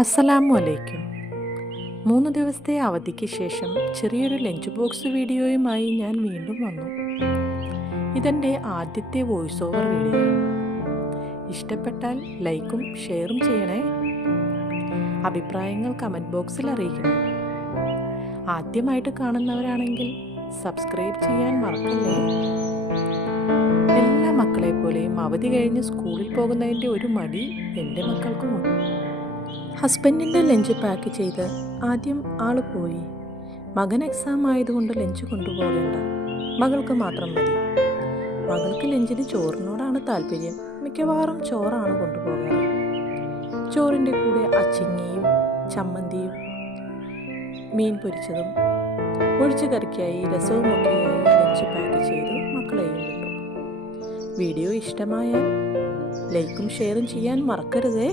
അസ്സലാമു അലൈക്കും. 3 ദിവസത്തെ അവധിക്ക് ശേഷം ചെറിയൊരു ലഞ്ച് ബോക്സ് വീഡിയോയുമായി ഞാൻ വീണ്ടും വന്നു. ഇതെൻ്റെ ആദ്യത്തെ വോയിസ് ഓവർ വീഡിയോ. ഇഷ്ടപ്പെട്ടാൽ ലൈക്കും ഷെയറും ചെയ്യണേ. അഭിപ്രായങ്ങൾ കമൻറ്റ് ബോക്സിൽ അറിയിക്കണം. ആദ്യമായിട്ട് കാണുന്നവരാണെങ്കിൽ സബ്സ്ക്രൈബ് ചെയ്യാൻ മറക്കല്ലേ. എല്ലാ മക്കളെപ്പോലെയും അവധി കഴിഞ്ഞ് സ്കൂളിൽ പോകുന്നതിൻ്റെ ഒരു മടി എൻ്റെ മക്കൾക്കുമുണ്ട്. ഹസ്ബൻഡിൻ്റെ ലഞ്ച് പാക്ക് ചെയ്ത് ആദ്യം ആൾ പോയി. മകൻ എക്സാം ആയതുകൊണ്ട് ലഞ്ച് കൊണ്ടുപോകേണ്ട, മകൾക്ക് മാത്രം മതി. മകൾക്ക് ലഞ്ചിന് ചോറിനോടാണ് താല്പര്യം. മിക്കവാറും ചോറാണ് കൊണ്ടുപോകാറ്. ചോറിൻ്റെ കൂടെ അച്ചിങ്ങയും ചമ്മന്തിയും മീൻ പൊരിച്ചതും ഒഴിച്ചു കറിക്കായി രസവുമൊക്കെയായി ലഞ്ച് പാക്ക് ചെയ്ത് മക്കളെയും വിട്ടു. വീഡിയോ ഇഷ്ടമായാൽ ലൈക്കും ഷെയറും ചെയ്യാൻ മറക്കരുതേ.